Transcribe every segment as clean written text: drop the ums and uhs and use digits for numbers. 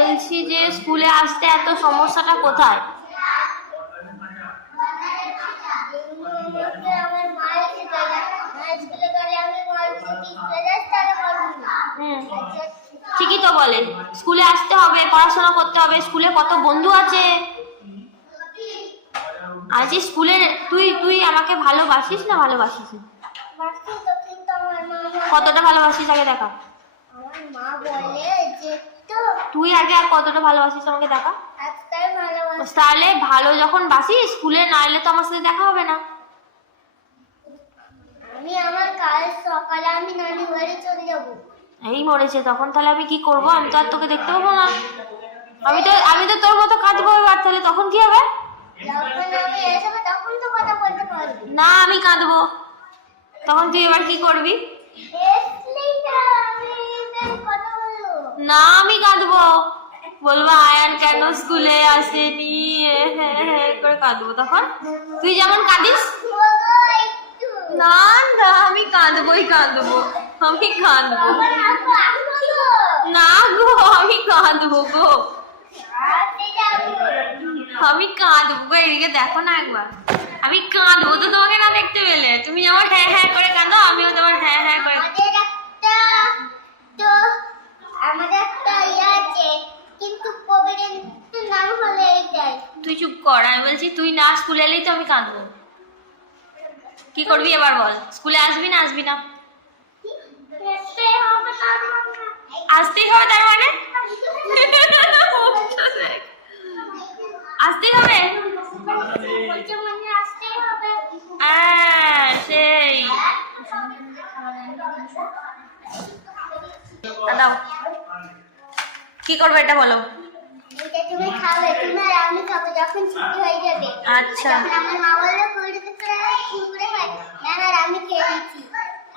বলছি যে স্কুলে আসতে এত সমস্যাটা কোথায়? ঠিকই তো বলে, স্কুলে আসতে হবে, পড়াশোনা করতে হবে, স্কুলে কত বন্ধু আছে। আজ স্কুলে তুই তুই আমাকে ভালোবাসিস না ভালোবাসিস না? কতটা ভালোবাসিস আগে দেখা। তুই আগে আর কতটা ভালোবাসিস আমাকে দেখা। তাহলে ভালো যখন বাসিস, স্কুলে না এলে তো আমার সাথে দেখা হবে না। আমার কাল সকালে আমি নানি বাড়ি চলে যাব। এই মরেছে তখন তাহলে আমি কি করব? আমি তো আর তোকে দেখতে পাবো না। আমি তো তোর মতো কাঁদবো এবার, তাহলে তখন কি হবে? তখন তো কথা বলতে পারবি না, আমি কাঁদবো। তখন তুই এবার কি করবি? না, আমি কাঁদবো, বলবো আয়ান কেন স্কুলে আসেনি করে কাঁদবো। তখন তুই যেমন কাঁদিস। না না, আমি কাঁদবোই কাঁদবো, আমি কাঁদবো। না গো, আমি কাঁদবো গো, আমি কাঁদবো গো। এদিকে দেখো না একবার, আমি কাঁদবো তো তোমাকে না দেখতে পেলে। তুমি যেমন হ্যাঁ হ্যাঁ করে কাঁদো, আমিও তোমার হ্যাঁ হ্যাঁ করে। আমাদের একটা ইয়ে আছে, কিন্তু কোভিডের নাম হলে এইটাই। তুই চুপ কর, আমি বলছি তুই না স্কুলে এলেই তো আমি কাঁদবো। কি করবি এবার বল? স্কুলে আসবি না আসবি না? আসতেই হবে, তার মানে আসতেই হবে। সেই দাও, কি করবে এটা বলো। এটা তুমি খাবে, তুমি আর আমি খাবো যখন ছুটি হয়ে যাবে। আচ্ছা, আমার মা বললো কুড়িতে কুড়কুড়ে হয়, না না আমি খেয়ে নিচ্ছি।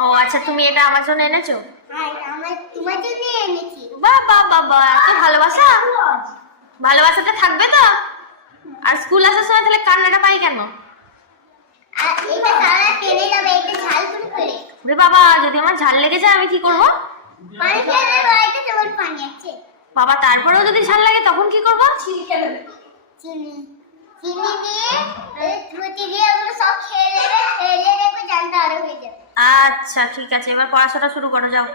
ও আচ্ছা, তুমি এটা আমার জন্য এনেছো? হ্যাঁ, তোমার জন্য এনেছি। বাবা বাবা, এত ভালোবাসা। ভালোবাসাটা থাকবে তো। আর স্কুল আসার সময় তাহলে কান্নাটা পাই কেন? আর এটা সারা টেনে যাবে, এটা ঝাল করে করে। রে বাবা, যদি আমার ঝাল লেগে যায় আমি কি করব? পানি খেলে বাড়িতে তোমার পানি আছে বাবা, তারপরেও যদি ঝাল লাগে তখন কি করব? চিনি দিয়ে রুটি দিয়ে ওগুলো সব খেয়ে নেবে, খেয়ে দেখো ঝালটা আরো হয়ে যাবে। আচ্ছা ঠিক আছে, এবার পড়াশোনা শুরু করো, যাও।